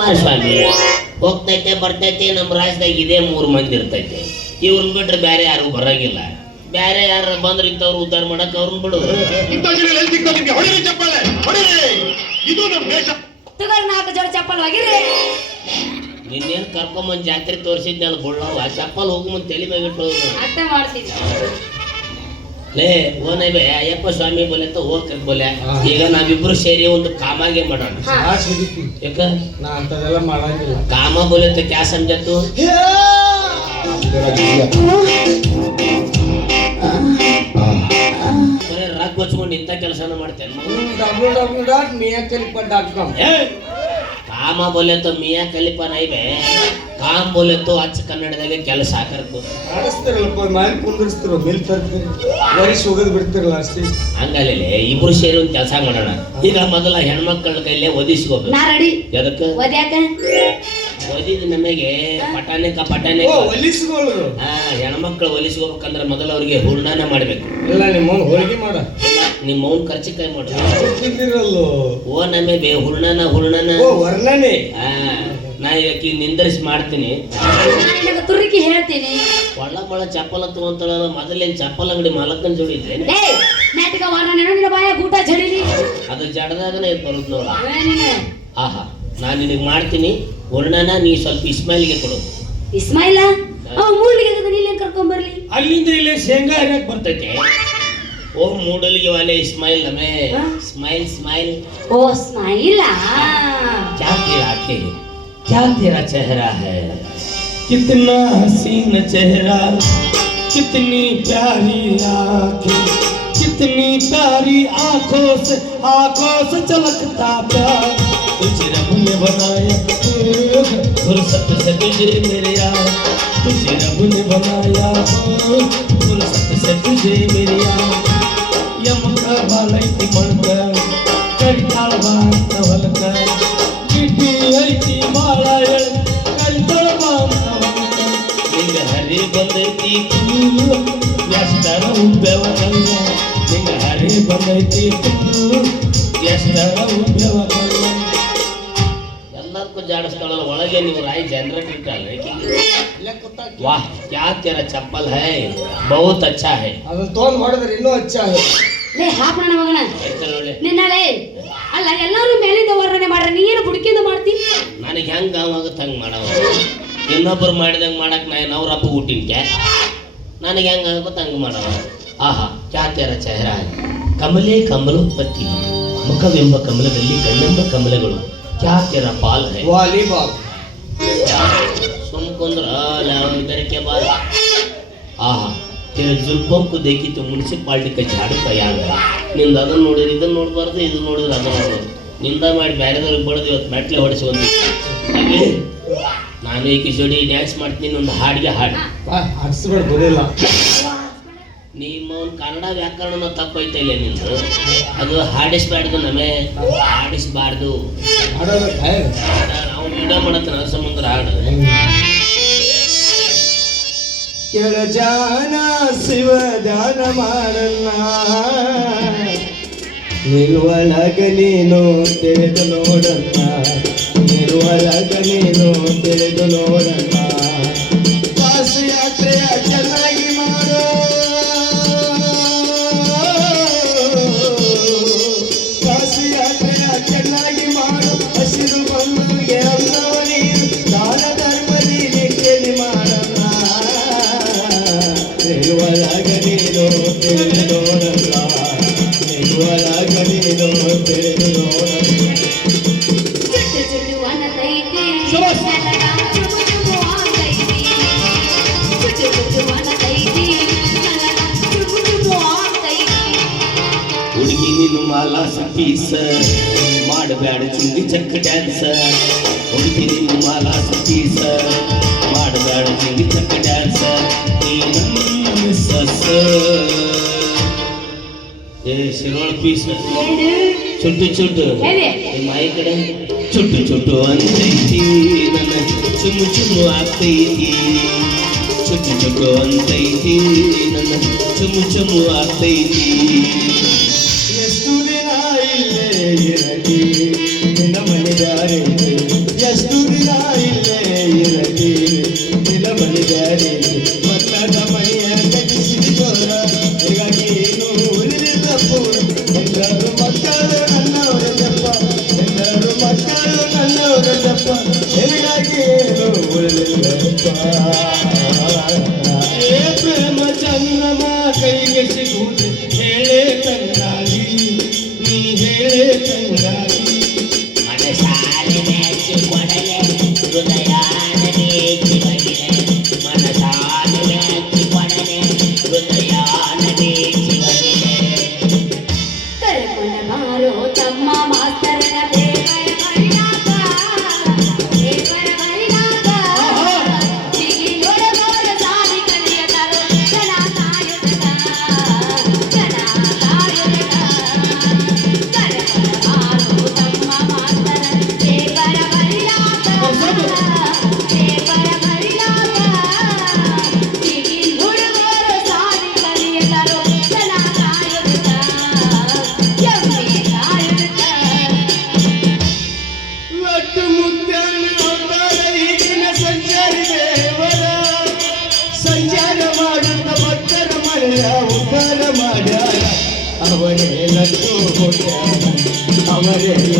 ಕುಮಾರಸ್ವಾಮಿ ಹೋಗ್ತೈತೆ ಬರ್ತೈತೆ ನಮ್ಮ ರಾಜ್ಯದಾಗ ಇದೇ ಮೂರು ಮಂದಿ ಇರ್ತೈತೆ. ಇವ್ರನ್ನ ಬಿಟ್ರೆ ಬೇರೆ ಯಾರು ಬರಂಗಿಲ್ಲ. ಬೇರೆ ಯಾರು ಬಂದ್ರೆ ಇಂಥವ್ರು ಉದ್ಧಾರ ಮಾಡಕ್ ಅವ್ರನ್ನ ಬಿಡು ಇಂಥ ಜನ ಎಲ್ಲಿ ಸಿಗ್ತಾರೆ ನಿಮ್ಗೆ? ಹೊಡಿರಿ ಚಪ್ಪಾಳೆ ಹೊಡಿರಿ. ಇದು ನಮ್ಮ ದೇಶ. ತಗೋರಿ ನಾಲ್ಕು ಜೋಡಿ ಚಪ್ಪಲ್ ಒಗಿರಿ. ನಿನ್ನೇನು ಕರ್ಕೊಂಬಂದ್ ಜಾತ್ರೆ ತೋರಿಸಿದ್ನಲ್ಲ ಬುಳ್ಳವ ಚಪ್ಪಲ್ ಹೋಗು ಮುಂದೆ ತಲೆ ಮೇಲೆ ಬಿಟ್ಟು ಅರ್ಥ ಮಾಡ್ತೀನಿ. ಲೇ ಓ ಬೇ ಅಯ್ಯಪ್ಪ ಸ್ವಾಮಿ ಬೋಲೆ ಅಂತ ಹೋಗ್ತಾರೆ ಬೋಲೆ. ಈಗ ನಾವಿಬ್ರು ಸೇರಿ ಒಂದು ಕಾಮಾಗೆ ಮಾಡೋಣ. ಯಾಕ? ನಾ ಅಂತದೆಲ್ಲ ಮಾಡಂಗಿಲ್ಲ. ಕಾಮ ಬೋಲೆ ಅಂತ ಕ್ಯಾ ಸಂಜತ್ತು ಬರೀ ರಗ್ ಬಚ್ಕೊಂಡು ಇಂಥ ಕೆಲಸನ ಮಾಡ್ತೇನೆ. W W dot com. ಕಾಮ ಬೋಲೆ ಅಂತ ಮಿಯಾ ಕಲಿಪ ನೈಬೆ ಕಾಮ್ ಬೋಲೆ ಅಂತ ಅಚ್ಚ ಕನ್ನಡದಾಗ ಕೆಲಸ ಹಾಕರ್ಕು ಆಡಿಸ್ತಿರಲ್ಲಪ್ಪ ಮೇಲೆ ಕುಂದಿರ್ಸ್ತಿರೋ ಮೇಲ್ ತರ್ತೀರಿ ಹೋಗೋದು ಬಿಡ್ತಿರಲ್ಲ ಅಷ್ಟೇ. ಹಂಗಲ್ಲೇ ಇಬ್ರು ಸೇರಿ ಒಂದು ಕೆಲಸ ಮಾಡೋಣ. ಈಗ ಮೊದಲ ಹೆಣ್ಮಕ್ಳ ಕೈಲೇ ಒದಿಸ್ಕೋಬೇಕು ನಾ ರೆಡಿ ಎದಕ್ಕೆ? ಒದ್ಯಾಕ ಒದಿದ ನಮಗೆ ಪಟಾನಿಕ ಪಟಾಣಿಕ ಓ ಒಲಿಸ್ಕೊಳ್ಳೋದು ಹಾ ಹೆಣ್ಮಕ್ಳು ಒಲಿಸ್ಕೋಬೇಕಂದ್ರೆ ಮೊದಲು ಅವ್ರಿಗೆ ಹೂರ್ಣಾನ ಮಾಡ್ಬೇಕು. ಇಲ್ಲ ನಿಮ್ಮ ಹೋಳಿಗೆ ಮಾಡ. ನಿಮ್ಮ ಅವ್ನ ಖರ್ಚಿಕಾಯಿ ಮಾಡು ಮಾಡ್ರಿ ಓ ನಮೆ ಬೇ ಹುರ್ಣನ ಹುರ್ಣನ. ಓ ವರ್ಣನೆ. ಹಾ ನಾ ಈಗ ನಿಂದರಿಸಿ ಮಾಡ್ತೀನಿ. ತುರುಕಿ ಹೇಳ್ತೀನಿ. ಒಳ್ಳ ಬಳ ಚಪ್ಪಲ ತಗೊಂತಾಳ ಮೊದಲೇನ್ ಚಪ್ಪಲ್ ಅಂಗಡಿ ಮಾಲಕನ್ ಜೋಡಿ ನಾಟಕ ವರ್ಣನೆ ನಿನ್ನ ಬಾಯ ಗೂಟ ಝಡಿಲಿ ಅದು ಜಡದಾಗನೇ ಬರುದು ನೋಡ. ಆಹಾ ನಾನು ನಿನಗೆ ಮಾಡ್ತೀನಿ. ವರ್ಣನ ನೀ ಸ್ವಲ್ಪ ಇಸ್ಮಾಯಿಲ್ಗೆ ಕೊಡು. ಇಸ್ಮಾಯಿಲ? ಅವ ಮೂಲಿಗೆ ನೀಲೇನ್ ಕರ್ಕೊಂಡ್ ಬರ್ಲಿ? ಅಲ್ಲಿಂದ ಇಲ್ಲೇ ಶೇಂಗಾ ಹರಿಯಕ್ ಬರ್ತೈತೆ. ಓ ಮೂಡಲಿಗೆ ವಾಲೆ ಇಸ್ಮಾಯಿಲ್ ನಮೇ ಹಾ? ಸ್ಮೈಲ್ ಸ್ಮೈಲ್ ಓ ಸ್ಮೈಲ क्या तेरा आंखें क्या तेरा चेहरा है कितना हसीन चेहरा कितनी प्यारी आंखें कितनी प्यारी आंखों से आंखों से चमकता प्यार तुझे रब ने बनाया फुर्सत से तुझे मेरे यार तुझे रब ने बनाया फुर्सत से तुझे मेरे यार ಯಮಕ ಬಾಲೈತಿ ಮಣ್ಕ ಕರಿತಾಳ ಬಾಂತವಲ್ಕ ಗಿಡ್ಡಿ ಐತಿ ಬಾಳ ಕರಿತಾಳ ಬಾಂತ ಹೊಲಕ ನಿಂಗ ಹರಿ ಬಂದೈತಿ ಕೂಲು ಎಷ್ಟರ ಉಬ್ಬೇವನಲ್ಲ ನಿಂಗ ಹರಿ ಬಂದೈತಿ ಕೂಲು ಎಷ್ಟರ ಉಬ್ಬೇವನಲ್ಲ ಎಲ್ಲದಕ್ಕೂ ಜಾಡಿಸ್ತಾಳಲ್ಲ ಒಳಗೆ ನೀವು ರಾಯಿ ಜನರೇಟ್ ಇಟ್ಟಲ್ಲ ವಾಹ್ ಕ್ಯಾ ತೆರ ಚಪ್ಪಲ್ ಹೈ? ಬಹುತ್ ಅಚ್ಚಾ ಹೈ. ಅದನ್ನ ತೊಗೊಂಡ್ ಮಾಡಿದ್ರೆ ಇನ್ನೂ ಹಚ್ಚ ಲೇ ಹಾಕೋಣ ಮಗಣ ನಿನ್ನಲೇ ಅಲ್ಲ ಎಲ್ಲರೂ ಮೇಲಿಂದ ವರ್ಣನೆ ಮಾಡ್ರೆ ನೀ ಏನು ಬುಡಕಿಂದ ಮಾಡ್ತಿ? ನನಗೆ ಹೆಂಗೆ ಆಗುತ್ತೆ ಹಂಗೆ ಮಾಡವ? ಇನ್ನೊಬ್ಬರು ಮಾಡಿದಂಗೆ ಮಾಡಕ್ಕೆ ನಾನು ಅವ್ರ ಅಪ್ಪ ಕ್ಯಾ ನನಗೆ ಹೆಂಗೆ ಆಗುತ್ತೆ ಹಂಗೆ ಮಾಡವ? ಆಹಾ ಖ್ಯಾತ್ಯರ ಚೆಹರ ಕಮಲೇ ಕಮಲೋತ್ಪತ್ತಿ ಮುಖವೆಂಬ ಕಮಲದಲ್ಲಿ ಕಣ್ಣೆಂಬ ಕಮಲಗಳು. ಖ್ಯಾತ್ಯರ ಪಾಲ್ ವಾಲಿಬಾಲ್. ಸುಮ್ಕೊಂದ್ರ ಬೆರಕೆ ಬಾಲ್? ಆಹಾ ते ಜುಲ್ಕೊಂಕು ದೇಕಿತ್ತು ಮುನ್ಸಿಪಾಲ್ಟಿ ಝಾಡಕ ಯಾವ ನಿಂದ ಅದನ್ನ ನೋಡಿದ್ರೆ ಇದನ್ನ ನೋಡಬಾರ್ದು ಇದನ್ನ ನೋಡಿದ್ರೆ ಅದನ್ನ ನೋಡೋದು ನಿಂದ ಮಾಡಿ ಬೇರೆದವ್ರಿಗೆ ಬಡದು ಇವತ್ತು ಮೆಟ್ಲೆ ಹೊಡೆಸ್ಕೊಂಡು ನಾನು ಈಕೆ ಜೋಡಿ ಡ್ಯಾನ್ಸ್ ಮಾಡ್ತೀನಿ ಒಂದು ಹಾಡಿಗೆ ಹಾಡು. ಹಾಡಿಸ್ಬೇಡ ನಿಮ್ಮ ಒಂದು ಕನ್ನಡ ವ್ಯಾಕರಣ ತಪ್ಪೈತೆ ಇಲ್ಲ ನಿಂದು. ಅದು ಹಾಡಿಸ್ಬಾರ್ದು ನಮೇ ಹಾಡಿಸ್ಬಾರ್ದು. ನಾವು ವಿಡಿಯೋ ಮಾಡತ್ತೆ ಸಮುದ್ರ ಸಂಬಂಧ ಹಾಡು ಕೆಳ ಜಾನ ಶಿವ ಜಾನ ಮಾಡಲ್ಲ. ನಿಲ್ವಳಗ ನೀನು ತಿಳಿದು ನೋಡಲ್ಲ. ನಿಲ್ವಳಗ ನೀನು ನೀನು ಮಾಲಾ ಸತೀಸ ಮಾಡಬೇಡ ಚಿಂದಿ ಚಕ್ಕ ಡ್ಯಾನ್ಸ ಹುಡುಗಿ ನೀನು ಮಾಲಾ ಸತೀಸ ಮಾಡಬೇಡ ಚಿಂದಿ ಚಕ್ಕ ಡ್ಯಾನ್ಸ ಏ ಶಿರೋಳ್ ಪೀಸ್ ಚುಟ್ಟು ಚುಟ್ಟು ಹೇಳಿ. ನಿಮ್ಮ ಆಯಿ ಕಡೆ ಚುಟ್ಟು ಚುಟ್ಟು ಅಂತೈತಿ ನನ್ನ ಚುಮ್ಮು ಚುಮ್ಮು ಆಗ್ತೈತಿ ಚುಟ್ಟು ಚುಟ್ಟು ಅಂತೈತಿ ನನ್ನ ಚುಮ್ಮು ಚುಮ್ಮು ಆಗ್ತೈತಿ 旁边。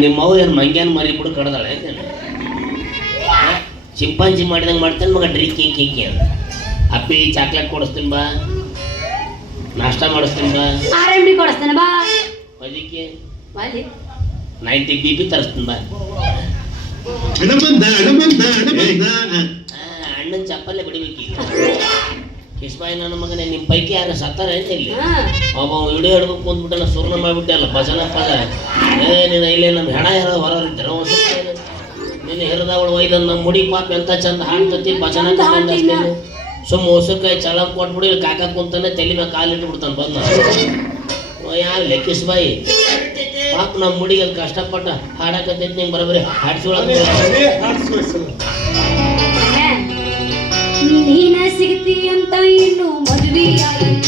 ನಿಮ್ಮ ಅವು ಏನು ಮಂಗ್ಯಾನ ಮರಿ ಬಿಡು ಕಡ್ದಾಳೆ ಏನು ಚಿಂಪಾಂಜಿ ಮಾಡಿದಂಗೆ ಮಾಡ್ತಾನೆ ಮಗ ಡ್ರಿಂಕ್ ಹಿಂಗೆ ಹಿಂಗೆ ಅಂತ ಅಪ್ಪಿ ಚಾಕ್ಲೇಟ್ ಕೊಡಿಸ್ತೀನಿ ಬಾ ನಾಷ್ಟ ಮಾಡಿಸ್ತೀನಿ ಬಾ ಆರ್ ಎಮ್ ಡಿ ಕೊಡಿಸ್ತಾನೆ ಬಾ ಹೊಲಿಕೆ ವಾಲಿ ನೈಂಟಿ ಬಿ ಪಿ ತರಿಸ್ತೀನಿ ಬಾ ಅಣ್ಣನ ಚಪ್ಪಲ್ಲೇ ಬಿಡಬೇಕು ಕಿಸ್ಮಾಯಿ ನನ್ನ ಮಗನೇ ನಿಮ್ಮ ಪೈಕಿ ಯಾರು ಸತ್ತಾರ ಅಂತ ಇಲ್ಲಿ? ಅವ ಇಡೀ ಹಿಡ್ಬೇಕು ಬಂದ್ಬಿಟ್ಟಲ್ಲ ಸುರ್ಣ ಮಾಡಿಬಿಟ್ಟಲ್ಲ ಭಜನ ಪದ ಏ ನೀನು ಇಲ್ಲೇ ನಮ್ಮ ಹೆಣ ಹೇಳೋ ಹೊರಗಿರ್ತೀರ ನಿನ್ನ ಹಿರಿದವಳು ಒಯ್ದ ನಮ್ಮ ಮುಡಿ ಪಾಪ ಎಂತ ಚಂದ ಹಾಡ್ತತಿ ಭಜನ ಸುಮ್ಮ ಹೊಸಕಾಯಿ ಚಳ ಕೊಟ್ಬಿಡಿ ಕಾಕ ಕುಂತಾನೆ ತಲೆ ಮೇಲೆ ಕಾಲಿಟ್ಟು ಬಿಡ್ತಾನೆ ಬಂದ ಯಾವ ಲೆಕ್ಕಿಸ್ ಬಾಯಿ? ಪಾಪ ನಮ್ಮ ಮುಡಿಗೆ ಕಷ್ಟಪಟ್ಟ ಹಾಡಕತ್ತೈತಿ ನಿಂಗೆ ಬರೋಬರಿ ಹಾಡ್ಸೋಳ ನೀನ ಸಿಗ್ತೀಯಂತ ಇನ್ನು ಮದುವೆಯಾಗಿಲ್ಲ.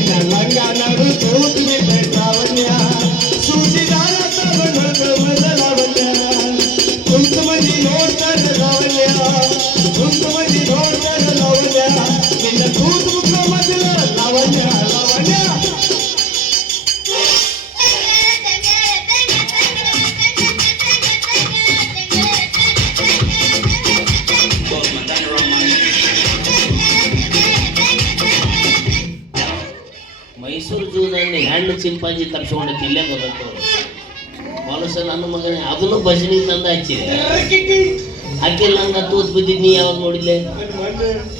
తెలంగాణ ಹೆಣ್ಣು ಚಿಂಪಾಂಜಿ ತಪ್ಪಿಸ್ಕೊಂಡು ಇಲ್ಲೇ ಬದತ್ತು ಹೊಲಸ ನನ್ನ ಮಗನೇ ಅದನ್ನು ಭಜನಿ ತಂದು ಹಚ್ಚಿ ಅಕ್ಕಿ ನಂಗೆ ತೂತ್ ಬಿದ್ದಿದ್ದು ನೀ ಯಾವಾಗ ನೋಡಿದ್ಲೆ?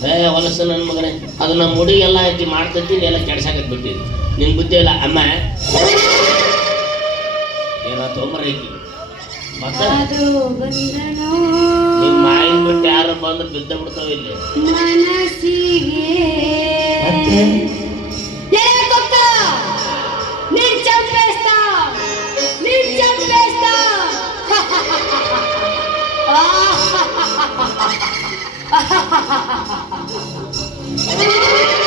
ಏ ಹೊಲಸ ನನ್ನ ಮಗನೇ ಅದು ನಮ್ಮ ಹುಡುಗೆಲ್ಲ ಹಾಕಿ ನೀ ಎಲ್ಲ ಕೆಡ್ಸಾಕತ್ ಬಿಟ್ಟಿದ್ದು ನಿನ್ ಬುದ್ಧಿ ಇಲ್ಲ ಅಮ್ಮ. ಏನೋ ತೊಂಬರೈತಿ? ಮತ್ತೆ? ಬಿಟ್ಟು ಯಾರು ಬಂದ್ರೆ ಬಿದ್ದ ಬಿಡ್ತಾವ ಇಲ್ಲಿ? あ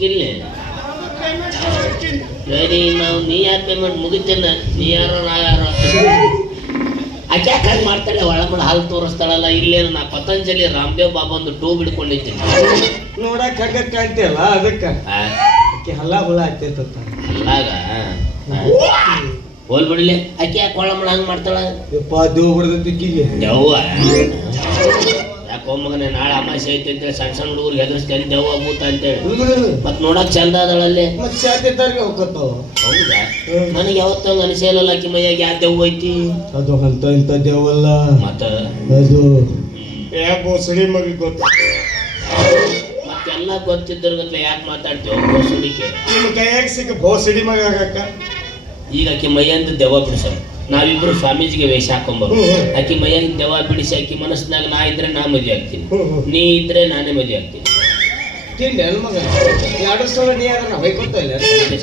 ಹೋಗ್ಬೇಕಿಲ್ಲ ಸರಿ ನಾವು ನೀ ಯಾರು ಪೇಮೆಂಟ್ ಮುಗಿತೇನ ನೀ ಯಾರೋ ನಾ ಯಾರೋ? ಆಕೆ ಯಾಕೆ ಹಂಗೆ ಮಾಡ್ತಾಳೆ? ಒಳಮಡ ಹಾಲು ತೋರಿಸ್ತಾಳಲ್ಲ ಇಲ್ಲೇನ ನಾ ಪತಂಜಲಿ ರಾಮದೇವ್ ಬಾಬಾ ಒಂದು ಟೂ ಬಿಡ್ಕೊಂಡಿದ್ದೀನಿ ನೋಡಕ್ ಹಗ್ಗ ಕಾಣ್ತಿಯಲ್ಲ ಅದಕ್ಕೆ? ಆಕೆ ಹಲ್ಲ ಹುಳ ಆಗ್ತೈತ ಹಲ್ಲಾಗ? ಹೋಲ್ ಬಿಡ್ಲಿ. ಆಕೆ ಯಾಕೆ ಒಳಮಳ ಹಂಗೆ ಮಾಡ್ತಾಳ? ಯಪ್ಪ ದೇವ್ ಬಿಡ್ದೈತಿ ಈಕಿಗೆ ದೆವ್ವ ಯಾಕೋ ಮಗನೇ? ನಾಳೆ ಅಮಾಸೆ ಐತಿ ಅಂತೇಳಿ ಸಣ್ಣ ಸಣ್ಣ ಹುಡುಗರಿಗೆ ಹೆದರ್ಸ್ತೇನೆ ದೆವ್ವ ಭೂತ ಅಂತೇಳಿ. ಮತ್ ನೋಡಕ್ ಚಂದ ಅದಳಲ್ಲಿ ಹೌದಾ? ನನಗೆ ಯಾವತ್ತಂಗ ಅನಿಸಲ್ಲ ಆಕಿ ಮೈಯಾಗ ಯಾವ ದೆವ್ವ ಐತಿ? ಅದು ಅಂತ ಇಂತ ದೇವಲ್ಲ ಮತ್ತ? ಅದು. ಯಾಕೋ ಸರಿ ಮಗಿ ಗೊತ್ತ. ಮತ್ತೆಲ್ಲ ಗೊತ್ತಿದ್ದರ್ಗತ್ಲೆ ಯಾಕೆ ಮಾತಾಡ್ತೇವೆ ಬೋಸುಡಿಕೆ. ನಿಮ್ಮ ಕೈಯಾಗ ಸಿಕ್ಕ ಬೋ ಸಿಡಿ ಮಗ ಆಗಕ್ಕ? ಈಗ ಆಕಿ ಮೈಯಂದ ದೆವ್ವ ಬಿಡಿಸ ನಾವಿಬ್ರು ಸ್ವಾಮೀಜಿಗೆ ವೇಷ ಹಾಕೊಂಬರು. ಆಕಿ ಮೈಯಾಗ ದೆವ್ವ ಬಿಡಿಸಿ ಆಕಿ ಮನಸ್ಸಿನಾಗ ನಾ ಇದ್ರೆ ನಾ ಮದುವೆ ಆಗ್ತೀನಿ. ನೀ ಇದ್ರೆ ನಾನೇ ಮದುವೆ ಆಗ್ತೀನಿ.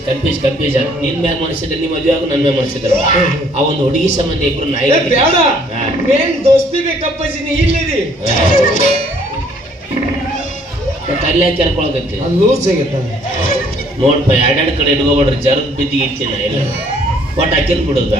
ಕನ್ಫ್ಯೂಸ್ ಕನ್ಫ್ಯೂಸ್ ನಿನ್ ಮ್ಯಾಗ ಮನಸ್ಸಿದ್ರೆ ನೀ ಮದುವೆ ಆಗು ನನ್ ಮ್ಯಾಗ ಮನಸ್ಸಿದ್ರೆ ಆ ಒಂದು ಹುಡುಗಿ ಸಂಬಂಧ ಇಬ್ರು ನಾಯಿ ದೋಸ್ತಿ ಬೇಕಪ್ಪಾಜಿ ನೀ ಇಲ್ಲಿದಿ ಅಲ್ಲೇ ಆಗೈತ. ನೋಡ್ಪ ಎರಡೆರಡು ಕಡೆ ಇಟ್ಕೋಬೇಡ್ರಿ. ಜರದ ಬಿದ್ದಿ ಇಟ್ಟಿನ ಇಲ್ಲ ಒಟ್ಟು ಹಾಕಿದ್ ಬಿಡುದ